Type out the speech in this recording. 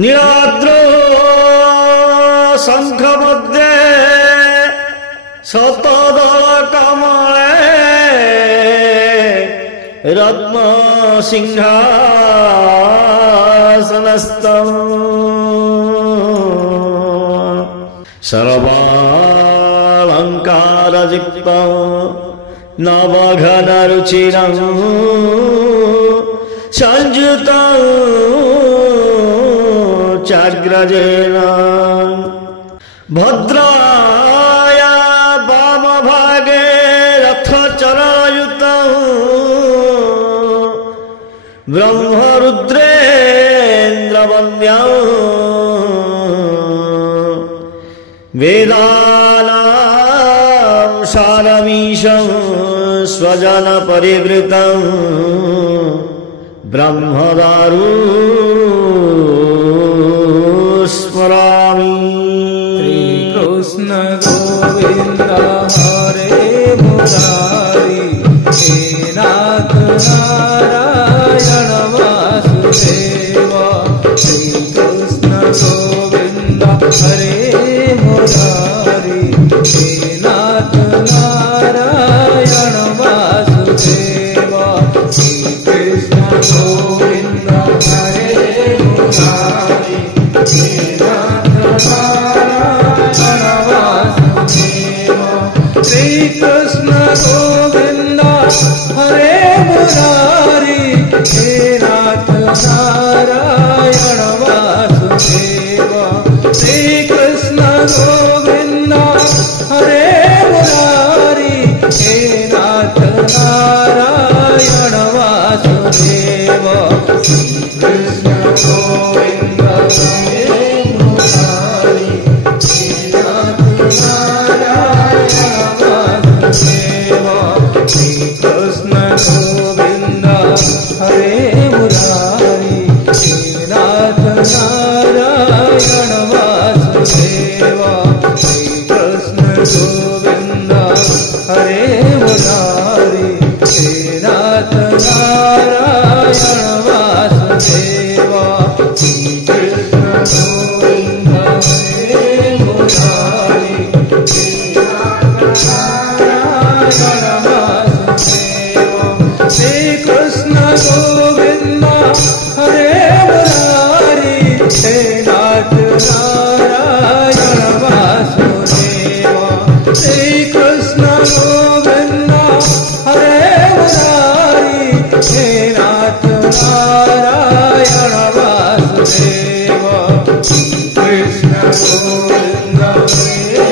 नीलाद्र शंख मध्ये शतदल कमले रत्न सिंहासनस्थम् सर्वालंकारयुक्तं नवघनरुचिरं संयुतं चाग्रजेन भद्राया वामभागे रथचरणयुतं ब्रह्मरुद्रेन्द्रवन्द्यं वेदानां सारमीशं स्वजनपरिवृतं ब्रह्मदारु स्मरामि। कृष्ण गोविंद हरे मुरारी हे नाथ नारायण वासुदेव। श्री कृष्ण गोविंद हरे मुरारी हे नाथ नारायण वासुदेव। श्री कृष्ण गोविंद हरे मुरारी हे नाथ नारायण वासुदेव। श्री कृष्ण गोविंद हरे मुरारी हे नाथ नारायण वासुदेव। श्री कृष्ण गोविंद हरे मुरारी हे नाथ नारायण वासुदेव। श्री कृष्ण गोविंद हरे मुरारी हे नाथ नारायण वासुदेव। श्री कृष्ण गोविंद हरे मुरारी हे नाथ नारायण वासुदेव। श्री कृष्ण गोविंद हरे मुरारी हे नाथ नारायण वासुदेव। श्री कृष्ण गोविंद हरे मुरारी हे नाथ नारायण वासुदेव। श्री कृष्ण गोविंद हरे मुरारी हे नाथ नारायण वासुदेव। श्री कृष्ण गोविंद हरे मुरारी हे नाथ नारायण वासुदेव। श्री कृष्ण गोविंद हरे